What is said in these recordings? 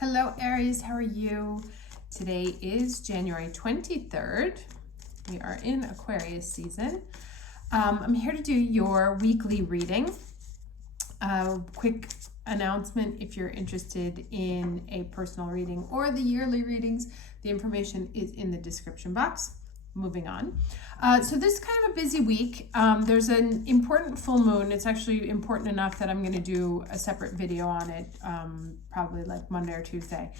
Hello Aries, how are you? Today is January 23rd. We are in Aquarius season. I'm here to do your weekly reading. Quick announcement, if you're interested in a personal reading or the yearly readings, the information is in the description box. Moving on. So this is kind of a busy week. There's an important full moon. It's actually important enough that I'm going to do a separate video on it, probably like Monday or Tuesday.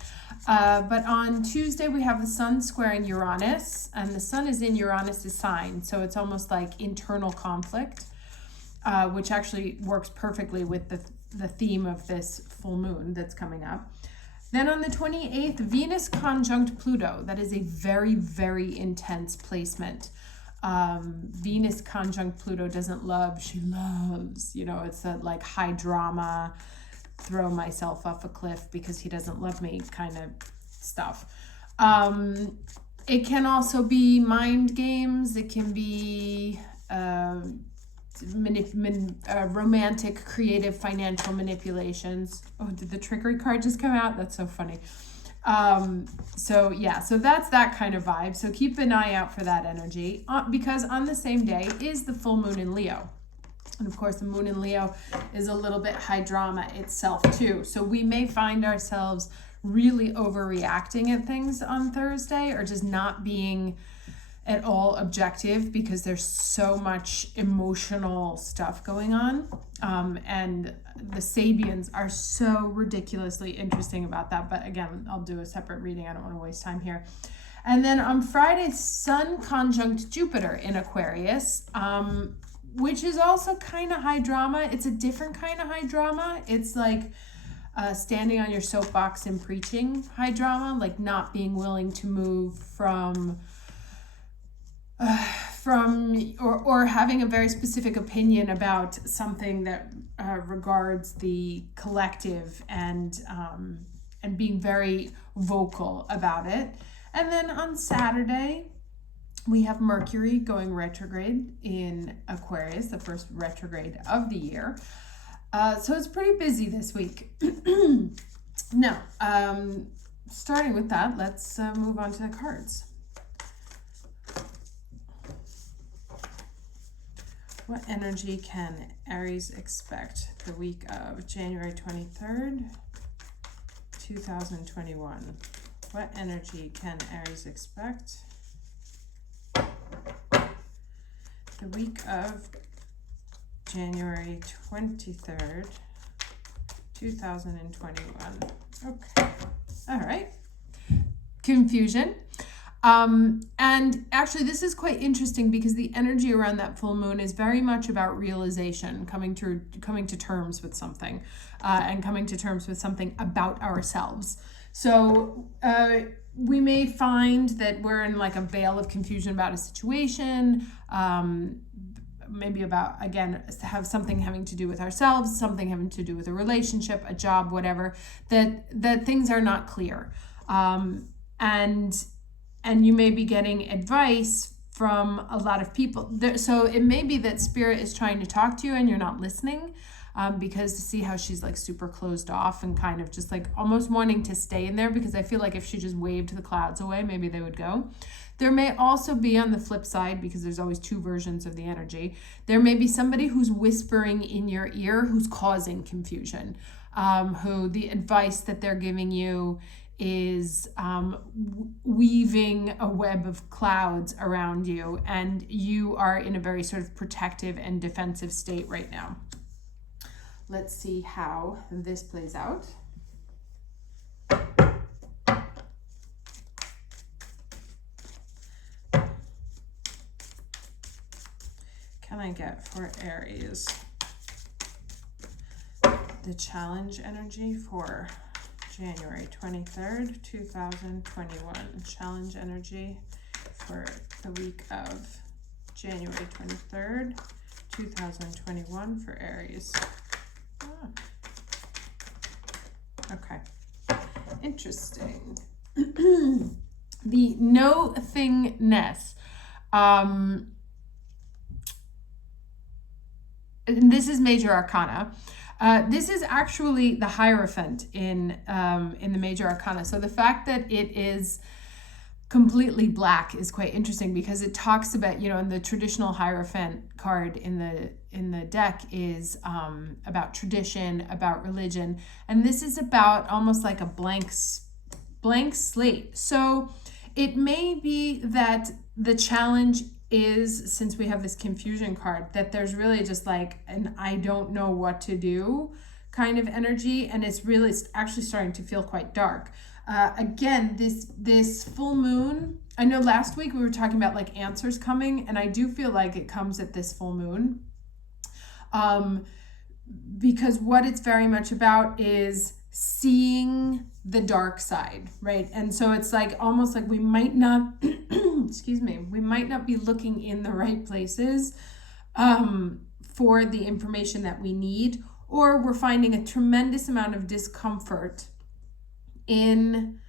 But on Tuesday, we have the sun squaring Uranus, and the sun is in Uranus's sign. So it's almost like internal conflict, which actually works perfectly with the theme of this full moon that's coming up. Then on the 28th, Venus conjunct Pluto. That is a very, very intense placement. Venus conjunct Pluto doesn't love, she loves. You know, it's that like high drama, throw myself off a cliff because he doesn't love me kind of stuff. It can also be mind games. It can be romantic, creative, financial manipulations. Oh, did the trickery card just come out? That's so funny. So that's that kind of vibe. So keep an eye out for that energy because on the same day is the full moon in Leo. And of course, the moon in Leo is a little bit high drama itself too. So we may find ourselves really overreacting at things on Thursday or just not being at all objective because there's so much emotional stuff going on. And the Sabians are so ridiculously interesting about that. But again, I'll do a separate reading. I don't want to waste time here. And then on Friday, Sun conjunct Jupiter in Aquarius, which is also kind of high drama. It's a different kind of high drama. It's like standing on your soapbox and preaching high drama, like not being willing to move from or having a very specific opinion about something that regards the collective and being very vocal about it. And then on Saturday, we have Mercury going retrograde in Aquarius, the first retrograde of the year. So it's pretty busy this week. Now, starting with that, let's move on to the cards. What energy can Aries expect the week of January 23rd, 2021? What energy can Aries expect the week of January 23rd, 2021? Okay. All right. Confusion. And actually this is quite interesting because the energy around that full moon is very much about realization, coming to terms with something, and coming to terms with something about ourselves. So, we may find that we're in like a veil of confusion about a situation, maybe about, again, have something having to do with ourselves, something having to do with a relationship, a job, whatever, that things are not clear. And you may be getting advice from a lot of people. So it may be that Spirit is trying to talk to you and you're not listening, because to see how she's like super closed off and kind of just like almost wanting to stay in there, because I feel like if she just waved the clouds away, maybe they would go. There may also be on the flip side, because there's always two versions of the energy, there may be somebody who's whispering in your ear who's causing confusion, who the advice that they're giving you is weaving a web of clouds around you, and you are in a very sort of protective and defensive state right now. Let's see how this plays out. Can I get for Aries the challenge energy for January 23rd, 2021. Challenge energy for the week of January 23rd, 2021 for Aries. Okay. Interesting. The no-thingness. And this is major arcana. This is actually the Hierophant in the Major Arcana. So the fact that it is completely black is quite interesting because it talks about, you know, in the traditional Hierophant card in the deck is about tradition, about religion, and this is about almost like a blank slate. So it may be that the challenge is, since we have this confusion card, that there's really just like an I don't know what to do kind of energy, and it's really actually starting to feel quite dark. Again, this full moon, I know last week we were talking about like answers coming, and I do feel like it comes at this full moon. Because what it's very much about is seeing the dark side, right? And so it's like almost like we might not, excuse me, we might not be looking in the right places for the information that we need, or we're finding a tremendous amount of discomfort in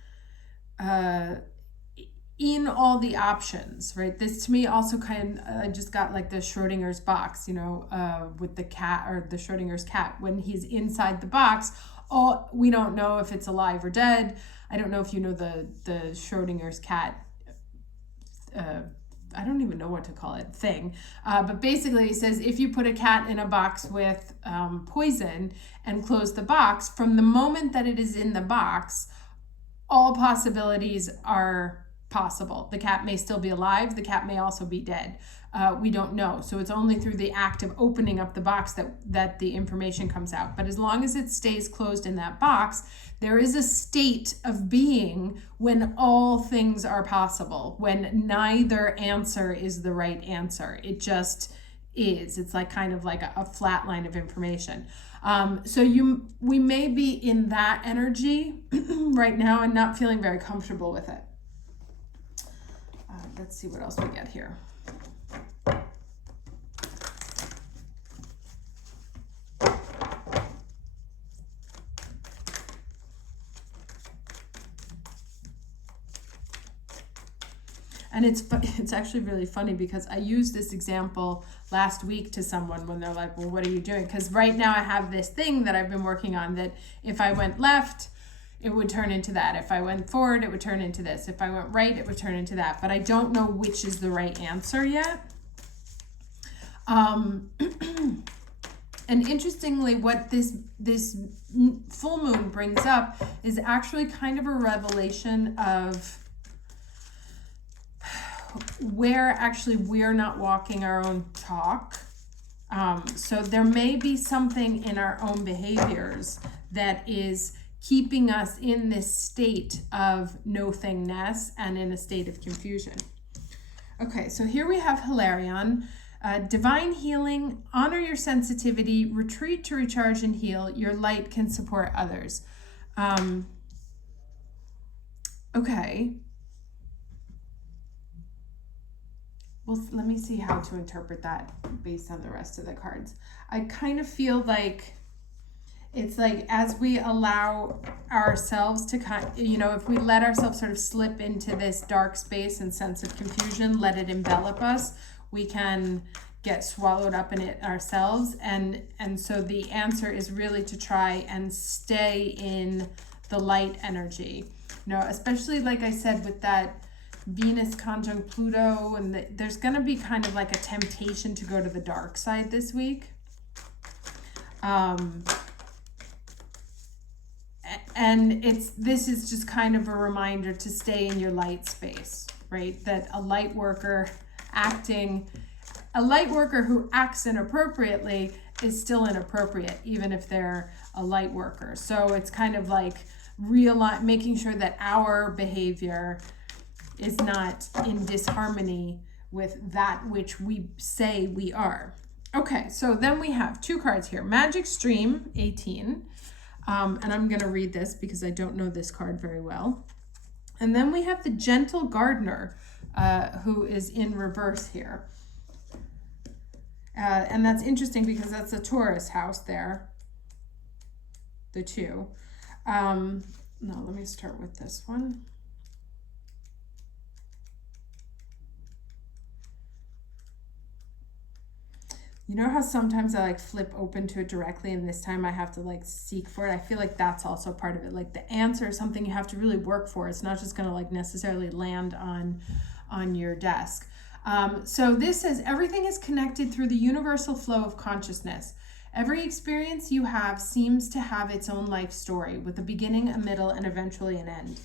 all the options, right? This to me also kind of, I just got like the Schrodinger's box, you know, with the cat, or the Schrodinger's cat, when he's inside the box, we don't know if it's alive or dead. I don't know if you know the Schrodinger's cat, I don't even know what to call it, thing. But basically he says, if you put a cat in a box with poison and close the box, from the moment that it is in the box, all possibilities are possible. The cat may still be alive. The cat may also be dead. We don't know. So it's only through the act of opening up the box that the information comes out. But as long as it stays closed in that box, there is a state of being when all things are possible, when neither answer is the right answer. It just is. It's like kind of like a flat line of information. So we may be in that energy right now and not feeling very comfortable with it. Let's see what else we get here. And it's actually really funny because I used this example last week to someone when they're like, well, what are you doing? Because right now I have this thing that I've been working on that if I went left, it would turn into that. If I went forward, it would turn into this. If I went right, it would turn into that. But I don't know which is the right answer yet. And interestingly, what this full moon brings up is actually kind of a revelation of where actually we're not walking our own talk. So there may be something in our own behaviors that is keeping us in this state of no-thingness and in a state of confusion. Okay, so here we have Hilarion. Divine healing, honor your sensitivity, retreat to recharge and heal. Your light can support others. Okay. Well, let me see how to interpret that based on the rest of the cards. I kind of feel like it's like as we allow ourselves to if we let ourselves sort of slip into this dark space and sense of confusion, let it envelop us, we can get swallowed up in it ourselves. And so the answer is really to try and stay in the light energy. You know, especially like I said with that Venus conjunct Pluto, and there's going to be kind of like a temptation to go to the dark side this week. And this is just kind of a reminder to stay in your light space, right? That a light worker who acts inappropriately is still inappropriate, even if they're a light worker. So it's kind of like making sure that our behavior is not in disharmony with that which we say we are. Okay, so then we have two cards here. Magic Stream 18. And I'm going to read this because I don't know this card very well. And then we have the Gentle Gardener, who is in reverse here. And that's interesting because that's a Taurus house there, the two. No, let me start with this one. You know how sometimes I like flip open to it directly and this time I have to like seek for it? I feel like that's also part of it. Like the answer is something you have to really work for. It's not just going to like necessarily land on your desk. So this says everything is connected through the universal flow of consciousness. Every experience you have seems to have its own life story with a beginning, a middle, and eventually an end.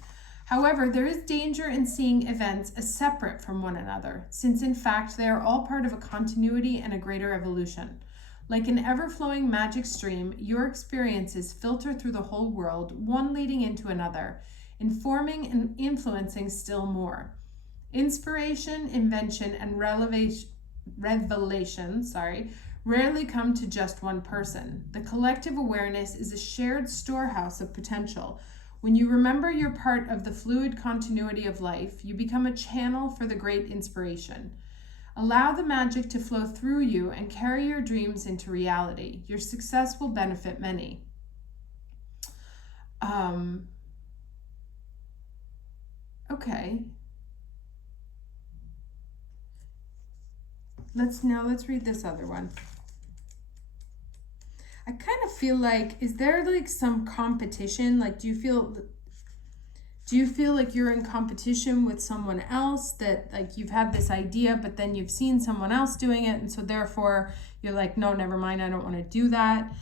However, there is danger in seeing events as separate from one another, since in fact they are all part of a continuity and a greater evolution. Like an ever-flowing magic stream, your experiences filter through the whole world, one leading into another, informing and influencing still more. Inspiration, invention, and revelation, rarely come to just one person. The collective awareness is a shared storehouse of potential. When you remember you're part of the fluid continuity of life, you become a channel for the great inspiration. Allow the magic to flow through you and carry your dreams into reality. Your success will benefit many. Okay. Let's read this other one. I kind of feel like, is there like some competition? Like, do you feel like you're in competition with someone else, that like you've had this idea, but then you've seen someone else doing it, and so therefore you're like, no, never mind, I don't want to do that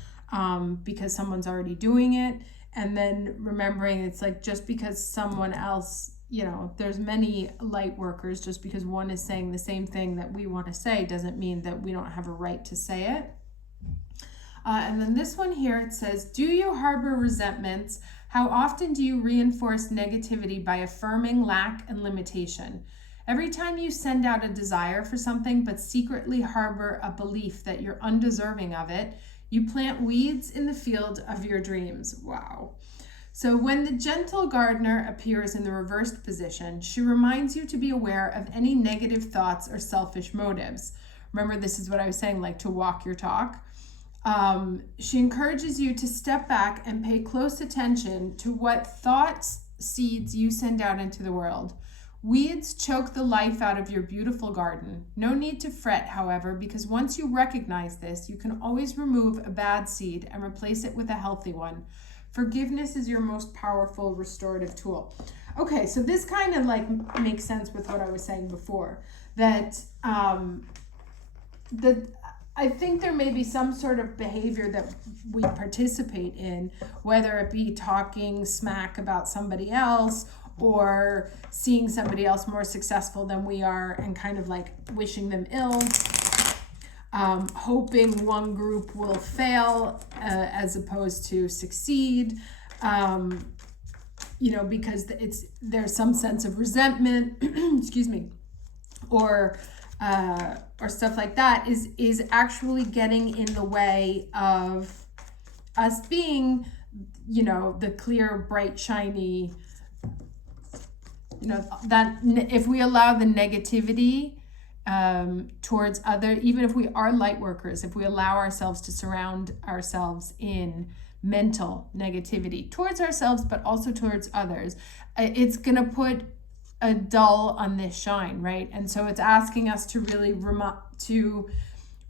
because someone's already doing it. And then remembering it's like, just because someone else, you know, there's many light workers, just because one is saying the same thing that we want to say doesn't mean that we don't have a right to say it. And then this one here, it says, do you harbor resentments? How often do you reinforce negativity by affirming lack and limitation? Every time you send out a desire for something but secretly harbor a belief that you're undeserving of it, you plant weeds in the field of your dreams. Wow. So when the gentle gardener appears in the reversed position, she reminds you to be aware of any negative thoughts or selfish motives. Remember, this is what I was saying, like to walk your talk. She encourages you to step back and pay close attention to what thoughts, seeds you send out into the world. Weeds choke the life out of your beautiful garden. No need to fret, however, because once you recognize this, you can always remove a bad seed and replace it with a healthy one. Forgiveness is your most powerful restorative tool. Okay, so this kind of like makes sense with what I was saying before, that I think there may be some sort of behavior that we participate in, whether it be talking smack about somebody else or seeing somebody else more successful than we are and kind of like wishing them ill, hoping one group will fail as opposed to succeed, you know, because there's some sense of resentment, excuse me, or stuff like that is actually getting in the way of us being, you know, the clear, bright, shiny, you know, that if we allow the negativity towards other, even if we are light workers, if we allow ourselves to surround ourselves in mental negativity towards ourselves, but also towards others, it's going to put a dull on this shine, right? And so it's asking us to really to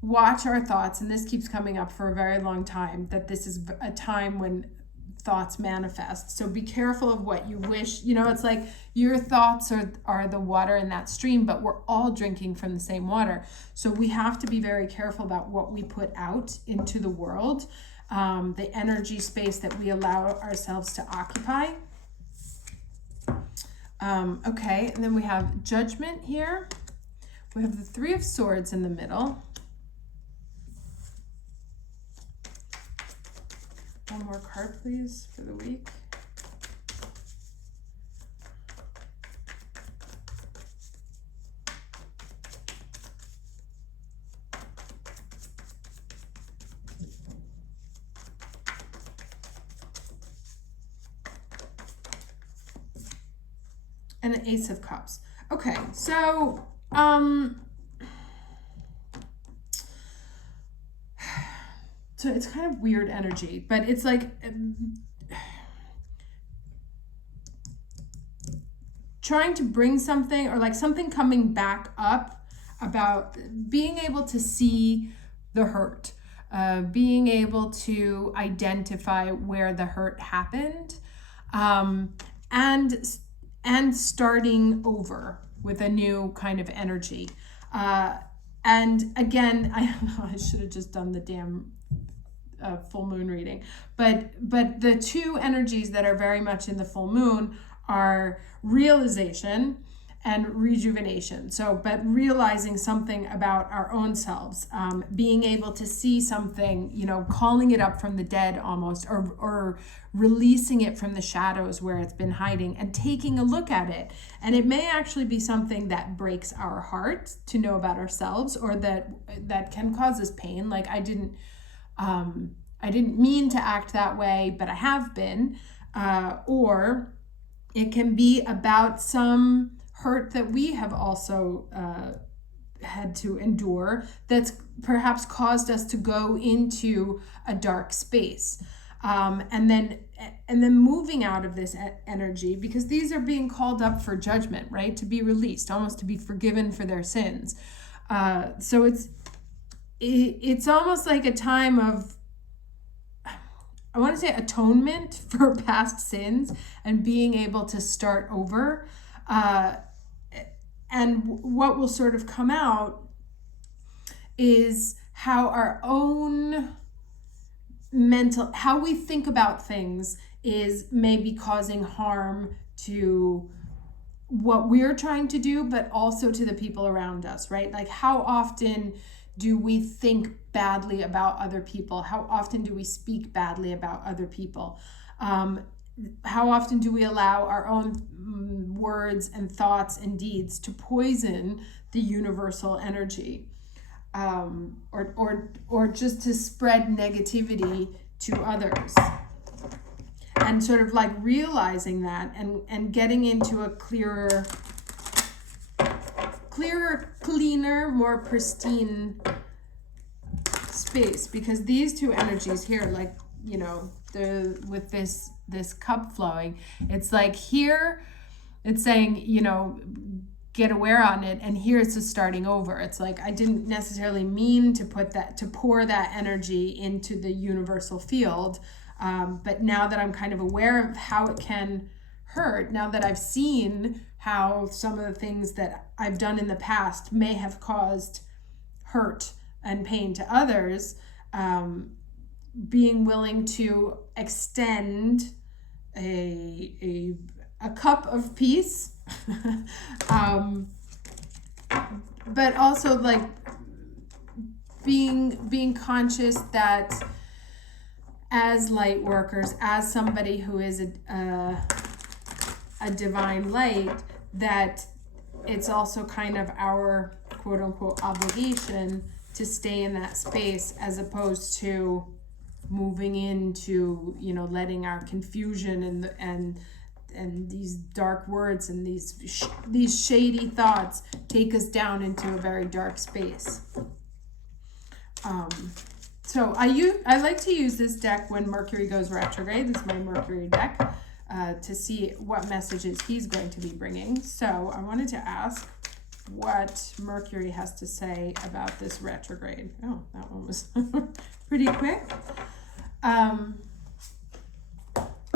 watch our thoughts, and this keeps coming up for a very long time, that this is a time when thoughts manifest. So be careful of what you wish. You know, it's like your thoughts are the water in that stream, but we're all drinking from the same water. So we have to be very careful about what we put out into the world, the energy space that we allow ourselves to occupy. Okay, and then we have Judgment here. We have the Three of Swords in the middle. One more card, please, for the week. And an Ace of Cups. Okay, so so it's kind of weird energy, but it's like trying to bring something, or like something coming back up about being able to see the hurt, being able to identify where the hurt happened, and starting over with a new kind of energy. And again, I should have just done the damn full moon reading, but the two energies that are very much in the full moon are realization and rejuvenation. So, but realizing something about our own selves, being able to see something, calling it up from the dead almost, or releasing it from the shadows where it's been hiding and taking a look at it. And it may actually be something that breaks our heart to know about ourselves, or that can cause us pain. Like I didn't mean to act that way, but I have been, or it can be about some hurt that we have also had to endure that's perhaps caused us to go into a dark space, and then moving out of this energy, because these are being called up for judgment, right? To be released, almost to be forgiven for their sins. So it's almost like a time of, I want to say, atonement for past sins and being able to start over. And what will sort of come out is how our own how we think about things is maybe causing harm to what we're trying to do, but also to the people around us, right? Like how often do we think badly about other people? How often do we speak badly about other people? How often do we allow our own words and thoughts and deeds to poison the universal energy, or just to spread negativity to others? And sort of like realizing that and getting into a clearer, cleaner, more pristine space, because these two energies here, like, with this cup flowing, it's like here it's saying, get aware on it, and here it's just starting over. It's like I didn't necessarily mean to pour that energy into the universal field, but now that I'm kind of aware of how it can hurt, now that I've seen how some of the things that I've done in the past may have caused hurt and pain to others, being willing to extend a cup of peace, but also like being conscious that as light workers, as somebody who is a divine light, that it's also kind of our quote unquote obligation to stay in that space, as opposed to moving into, letting our confusion and these dark words and these shady thoughts take us down into a very dark space. So I like to use this deck when Mercury goes retrograde. This is my Mercury deck, to see what messages he's going to be bringing. So I wanted to ask what Mercury has to say about this retrograde. Oh, that one was pretty quick.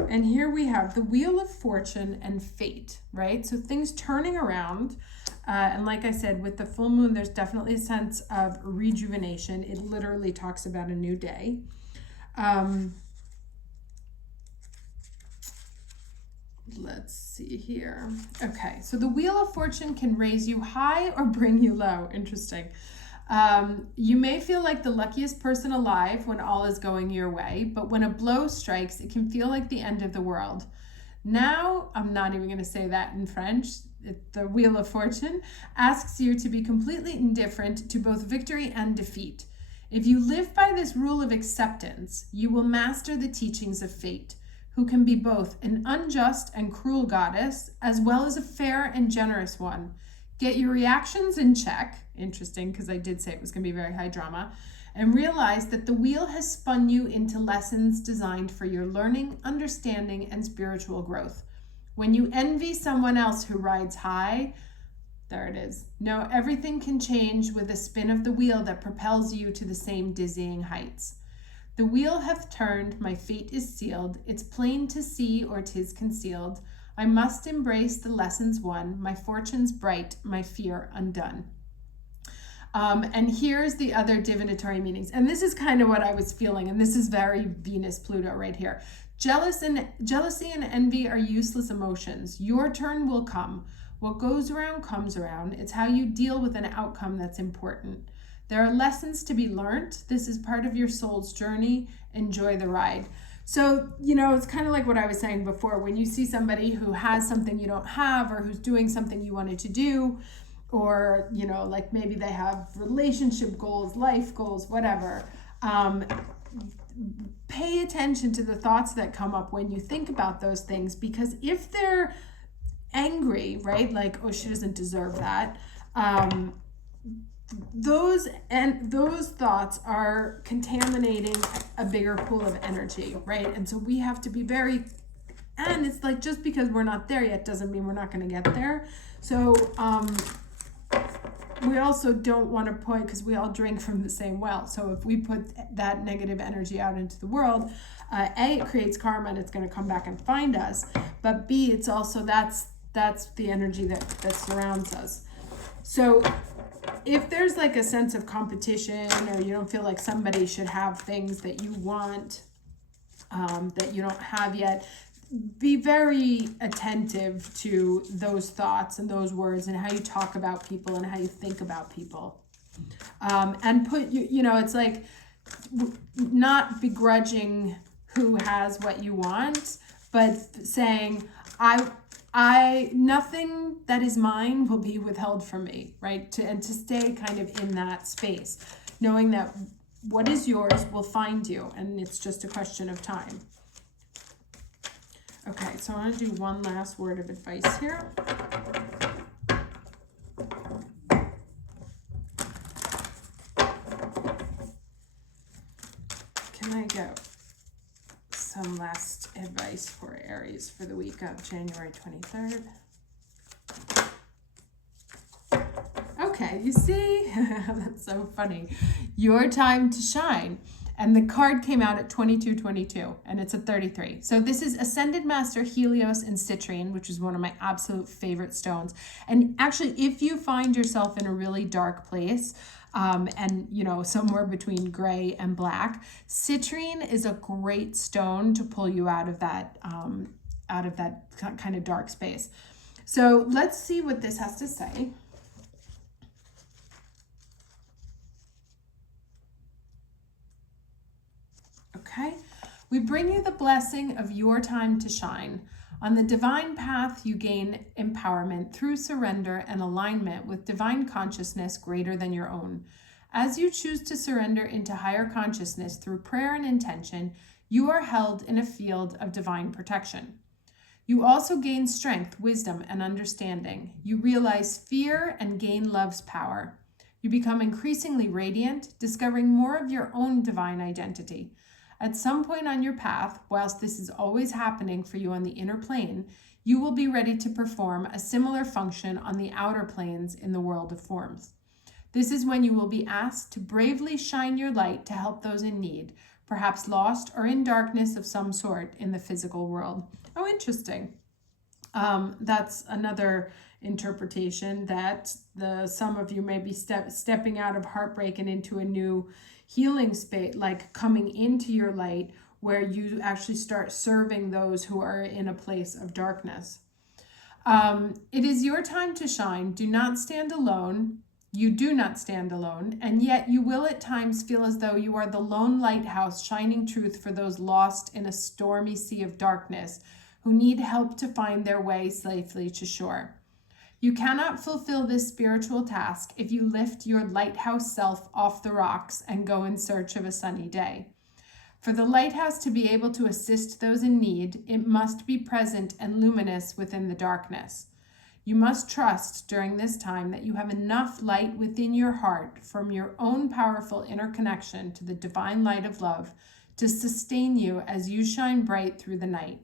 And here we have the Wheel of Fortune and Fate, right? So things turning around. And like I said, with the full moon, there's definitely a sense of rejuvenation. It literally talks about a new day. Let's see here. Okay, so the Wheel of Fortune can raise you high or bring you low. Interesting. You may feel like the luckiest person alive when all is going your way, but when a blow strikes, it can feel like the end of the world. Now, I'm not even going to say that in French. The Wheel of Fortune asks you to be completely indifferent to both victory and defeat. If you live by this rule of acceptance, you will master the teachings of fate, who can be both an unjust and cruel goddess, as well as a fair and generous one. Get your reactions in check. Interesting, because I did say it was going to be very high drama. And realize that the wheel has spun you into lessons designed for your learning, understanding, and spiritual growth. When you envy someone else who rides high, There it is. No, everything can change with a spin of the wheel that propels you to the same dizzying heights. The wheel hath turned, my fate is sealed. It's plain to see, or 'tis concealed. I must embrace the lessons won. My fortune's bright, my fear undone. And here's the other divinatory meanings. And this is kind of what I was feeling. And this is very Venus Pluto right here. Jealousy and envy are useless emotions. Your turn will come. What goes around comes around. It's how you deal with an outcome that's important. There are lessons to be learned. This is part of your soul's journey. Enjoy the ride. So, it's kind of like what I was saying before. When you see somebody who has something you don't have, or who's doing something you wanted to do, or, like maybe they have relationship goals, life goals, whatever, pay attention to the thoughts that come up when you think about those things, because if they're angry, right, like, oh, she doesn't deserve that, those thoughts are contaminating a bigger pool of energy, right? And so we have to be very, and it's like, just because we're not there yet doesn't mean we're not going to get there. So we also don't want to point, because we all drink from the same well. So if we put that negative energy out into the world, A, it creates karma and it's going to come back and find us. But B, it's also, that's the energy that surrounds us. So if there's like a sense of competition, or you don't feel like somebody should have things that you want, that you don't have yet, be very attentive to those thoughts and those words, and how you talk about people and how you think about people. And put, it's like not begrudging who has what you want, but saying, I nothing that is mine will be withheld from me, right? And to stay kind of in that space, knowing that what is yours will find you, and it's just a question of time. Okay, so I want to do one last word of advice here. Can I get some last advice for Aries for the week of January 23rd? Okay, you see? That's so funny. Your time to shine. And the card came out at 2222, and it's a 33. So this is Ascended Master Helios and Citrine, which is one of my absolute favorite stones. And actually, if you find yourself in a really dark place, and somewhere between gray and black, citrine is a great stone to pull you out of that kind of dark space. So let's see what this has to say. Okay, we bring you the blessing of your time to shine. On the divine path, you gain empowerment through surrender and alignment with divine consciousness greater than your own. As you choose to surrender into higher consciousness through prayer and intention, you are held in a field of divine protection. You also gain strength, wisdom, and understanding. You realize fear and gain love's power. You become increasingly radiant, discovering more of your own divine identity. At some point on your path, whilst this is always happening for you on the inner plane, you will be ready to perform a similar function on the outer planes in the world of forms. This is when you will be asked to bravely shine your light to help those in need, perhaps lost or in darkness of some sort in the physical world. Oh, interesting. That's another interpretation, that some of you may be stepping out of heartbreak and into a new healing space, like coming into your light, where you actually start serving those who are in a place of darkness. It is your time to shine. Do not stand alone. You do not stand alone, and yet you will at times feel as though you are the lone lighthouse shining truth for those lost in a stormy sea of darkness who need help to find their way safely to shore. You cannot fulfill this spiritual task if you lift your lighthouse self off the rocks and go in search of a sunny day. For the lighthouse to be able to assist those in need, it must be present and luminous within the darkness. You must trust during this time that you have enough light within your heart from your own powerful inner connection to the divine light of love to sustain you as you shine bright through the night.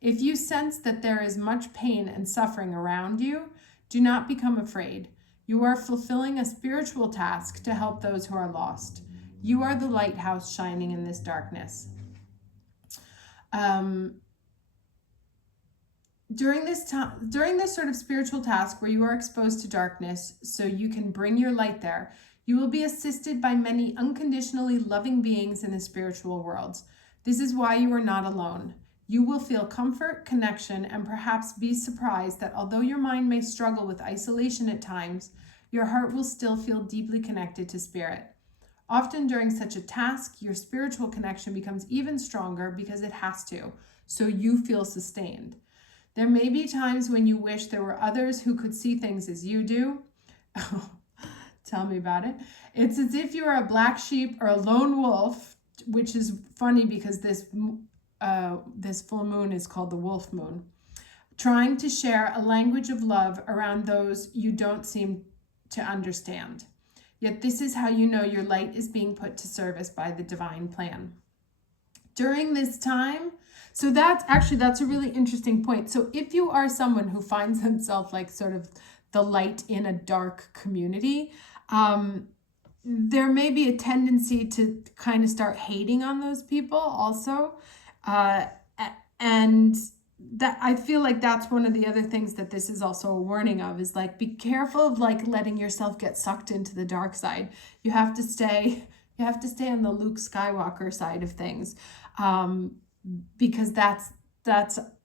If you sense that there is much pain and suffering around you, Do not become afraid. You are fulfilling a spiritual task to help those who are lost. You are the lighthouse shining in this darkness. During this sort of spiritual task where you are exposed to darkness so you can bring your light there, you will be assisted by many unconditionally loving beings in the spiritual worlds. This is why you are not alone. You will feel comfort, connection, and perhaps be surprised that although your mind may struggle with isolation at times, your heart will still feel deeply connected to spirit. Often during such a task, your spiritual connection becomes even stronger because it has to, so you feel sustained. There may be times when you wish there were others who could see things as you do. Tell me about it. It's as if you are a black sheep or a lone wolf, which is funny because this full moon is called the wolf moon, trying to share a language of love around those you don't seem to understand. Yet this is how you know your light is being put to service by the divine plan. During this time, so that's a really interesting point. So if you are someone who finds themselves like sort of the light in a dark community, there may be a tendency to kind of start hating on those people also. And that I feel like that's one of the other things that this is also a warning of, is like, be careful of like letting yourself get sucked into the dark side. You have to stay on the Luke Skywalker side of things, because that's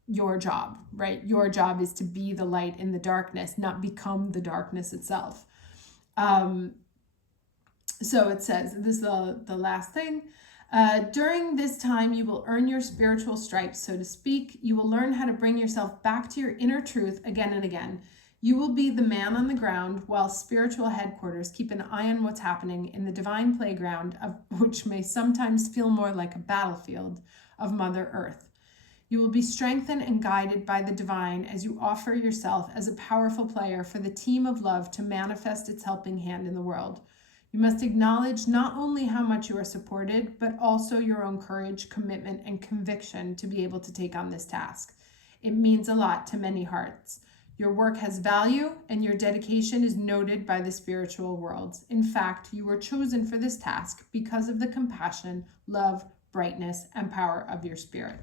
your job, right? Your job is to be the light in the darkness, not become the darkness itself. So it says, this is the last thing. During this time, you will earn your spiritual stripes, so to speak. You will learn how to bring yourself back to your inner truth again and again. You will be the man on the ground, while spiritual headquarters keep an eye on what's happening in the divine playground, of which may sometimes feel more like a battlefield of Mother Earth. You will be strengthened and guided by the divine as you offer yourself as a powerful player for the team of love to manifest its helping hand in the world. You must acknowledge not only how much you are supported, but also your own courage, commitment, and conviction to be able to take on this task. It means a lot to many hearts. Your work has value, and your dedication is noted by the spiritual worlds. In fact, you were chosen for this task because of the compassion, love, brightness, and power of your spirit.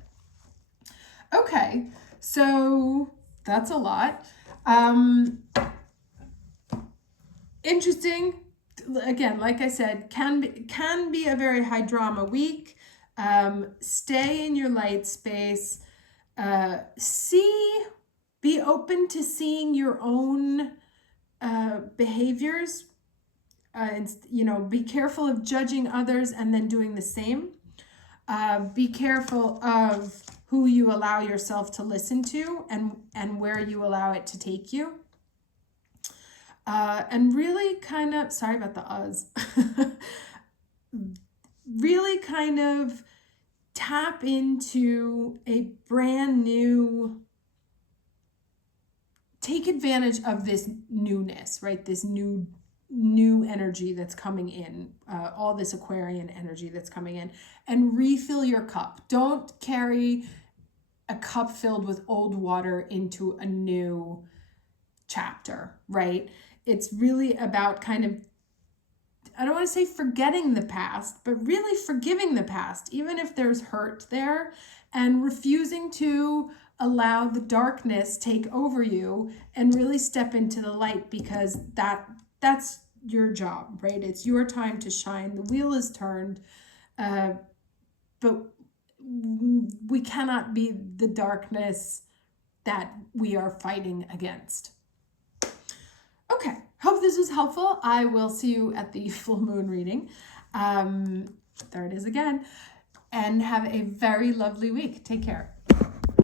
Okay, so that's a lot. Interesting. Again, like I said, can be a very high drama week. Stay in your light space. Be open to seeing your own behaviors. Be careful of judging others and then doing the same. Be careful of who you allow yourself to listen to and where you allow it to take you. And really kind of, sorry about the uhs, really kind of tap into a brand new, take advantage of this newness, right? This new energy that's coming in, all this Aquarian energy that's coming in, and refill your cup. Don't carry a cup filled with old water into a new chapter, right? It's really about kind of, I don't want to say forgetting the past, but really forgiving the past, even if there's hurt there, and refusing to allow the darkness take over you and really step into the light, because that's your job, right? It's your time to shine. The wheel is turned, but we cannot be the darkness that we are fighting against. Okay, hope this was helpful. I will see you at the full moon reading. There it is again. And have a very lovely week. Take care.